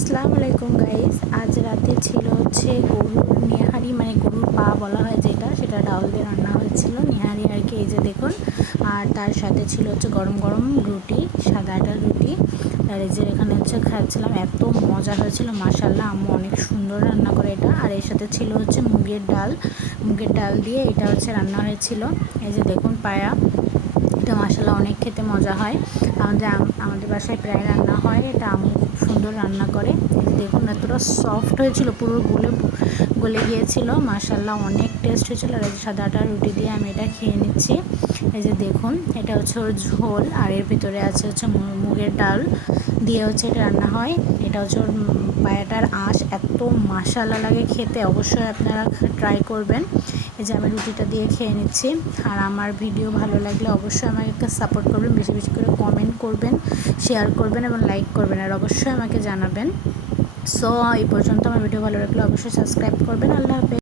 আসসালামু আলাইকুম গাইস আজ রাতে ছিল হচ্ছে গরুর নিহারি মানে গরুর পা বলা হয় যেটা, সেটা ডাউল দিয়ে রান্না হয়েছিল। নিহারি আর কি, এই যে দেখুন। আর তার সাথে ছিল হচ্ছে গরম গরম রুটি, সাদা আটার রুটি। আর এই যে এখানে হচ্ছে খাচ্ছিলাম, এত মজা হয়েছিল মাসাল্লাহ আম্মু অনেক সুন্দর রান্না করে এটা। আর এর সাথে ছিল হচ্ছে মুগের ডাল। মুগের ডাল দিয়ে এটা হচ্ছে রান্না হয়েছিল। এই যে দেখুন পায়া। এটা মশলা অনেক খেতে মজা হয়। আমাদের আমাদের বাসায় প্রায় রান্না হয়, এটা আমি খুব সুন্দর রান্না করে। দেখুন, এতটা সফট হয়েছিল, পুরো গলে গলে গিয়েছিল। মাসাল্লাহ অনেক টেস্ট হয়েছিল। আর সাদা আটা, রুটি দিয়ে আমি এটা খেয়ে নিচ্ছি। এই যে দেখুন, এটা হচ্ছে ওর ঝোল। আর এর ভিতরে আছে হচ্ছে মুগের ডাল দিয়ে হচ্ছে এটা রান্না হয়। এটা হচ্ছে ওর পায়াটার আঁশ। এত মাসালা লাগে খেতে। অবশ্যই আপনারা ট্রাই করবেন। এই যে আমি রুটিটা দিয়ে খেয়ে নিচ্ছি। আর আমার ভিডিও ভালো লাগলে অবশ্যই আমাকে সাপোর্ট করবেন, বেশি বেশি করে কমেন্ট করবেন শেয়ার করবেন এবং লাইক করবেন আর অবশ্যই আমাকে জানাবেন। সো এই পর্যন্ত আমার ভিডিও ভালো লাগলে অবশ্যই সাবস্ক্রাইব করবেন। আল্লাহ হাফেজ।